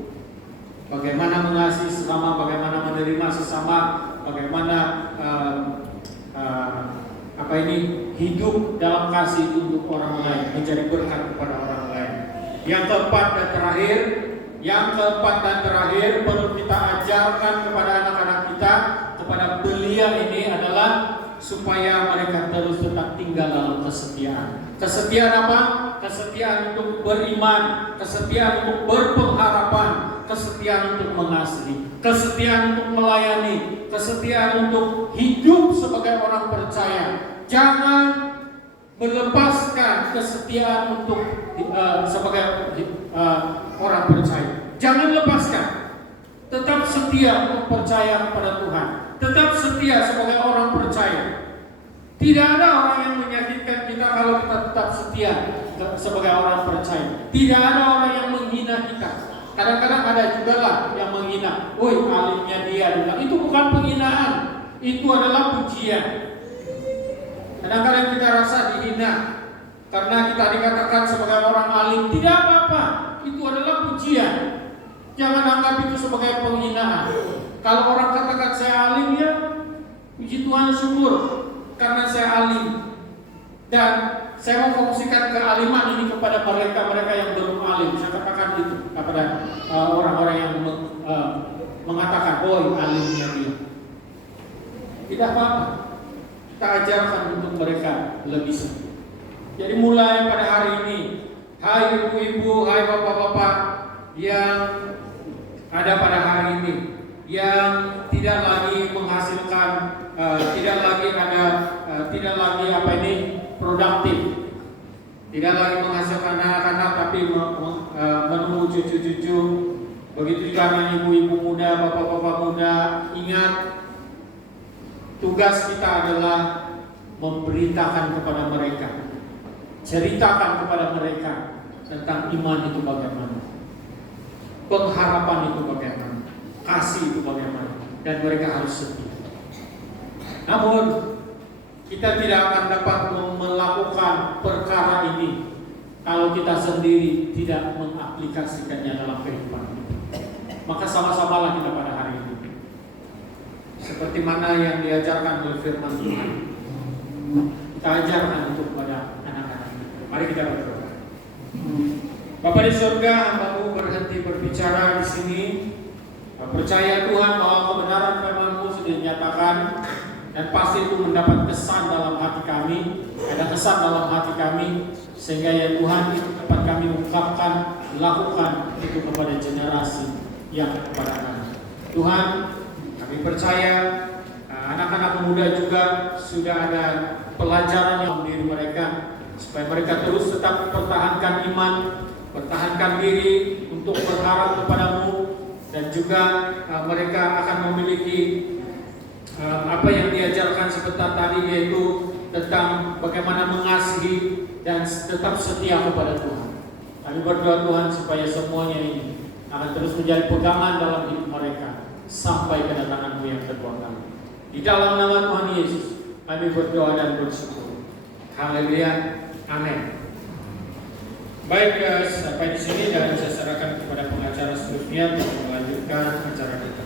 Bagaimana mengasihi sesama, bagaimana menerima sesama, bagaimana hidup dalam kasih untuk orang lain, menjadi berkat kepada orang lain. Yang keempat dan terakhir perlu kita ajarkan kepada anak-anak kita, kepada belia ini adalah supaya mereka terus tetap tinggal dalam kesetiaan. Kesetiaan apa? Kesetiaan untuk beriman, kesetiaan untuk berpengharapan, kesetiaan untuk mengasihi, kesetiaan untuk melayani, kesetiaan untuk hidup sebagai orang percaya. Jangan melepaskan kesetiaan untuk sebagai orang percaya. Jangan lepaskan. Tetap setia untuk percaya kepada Tuhan. Tetap setia sebagai orang percaya. Tidak ada orang yang menyakitkan kita kalau kita tetap setia sebagai orang percaya. Tidak ada orang yang menghina kita Kadang-kadang ada juga lah yang menghina. Woi, alimnya dia bilang. Itu bukan penghinaan, itu adalah pujian. Kadang-kadang kita rasa dihina karena kita dikatakan sebagai orang alim. Tidak apa-apa, itu adalah pujian. Jangan anggap itu sebagai penghinaan. Kalau orang katakan saya alim, ya puji Tuhan, syukur karena saya alim. Dan saya mau fungsikan kealiman ini kepada mereka yang belum alim. Saya katakan itu kepada orang-orang yang mengatakan, oh alimnya dia. Tidak apa-apa, kita ajarkan untuk mereka lebih. Jadi mulai pada hari ini, hai ibu-ibu, hai bapak-bapak yang ada pada hari ini, yang tidak lagi menghasilkan, tidak lagi produktif, tidak lagi menghasilkan anak-anak, tapi menunggu cucu-cucu. Begitu juga dengan ibu-ibu muda, bapak-bapak muda. Ingat, tugas kita adalah memberitakan kepada mereka, ceritakan kepada mereka tentang iman itu bagaimana, pengharapan itu bagaimana, kasih itu bagaimana, dan mereka harus setia. Namun kita tidak akan dapat melakukan perkara ini kalau kita sendiri tidak mengaplikasikannya dalam kehidupan kita. Maka sama-samalah kita pada hari ini, seperti mana yang diajarkan oleh firman Tuhan, kita ajarkan untuk pada anak-anak. Mari kita berdoa. Bapa di surga, hamba-Mu berhenti berbicara di sini. Percaya Tuhan bahwa kebenaran firman-Mu sudah dinyatakan, dan pasti itu mendapat kesan dalam hati kami, ada kesan dalam hati kami, sehingga ya Tuhan itu dapat kami ungkapkan, lakukan itu kepada generasi yang kepada kami. Tuhan, kami percaya anak-anak muda juga sudah ada pelajaran yang diri mereka, supaya mereka terus tetap mempertahankan iman, pertahankan diri untuk berharap kepada-Mu, dan juga mereka akan memiliki apa yang diajarkan sebentar tadi, yaitu tentang bagaimana mengasihi dan tetap setia kepada Tuhan. Kami berdoa Tuhan supaya semuanya ini akan terus menjadi pegangan dalam hidup mereka sampai kedatangan-Mu yang kedua kali. Di dalam nama Tuhan Yesus kami berdoa dan bersyukur. Haleluya. Amin. Baik, sampai di sini dan saya serahkan kepada pengacara seterusnya untuk melanjutkan acara kita.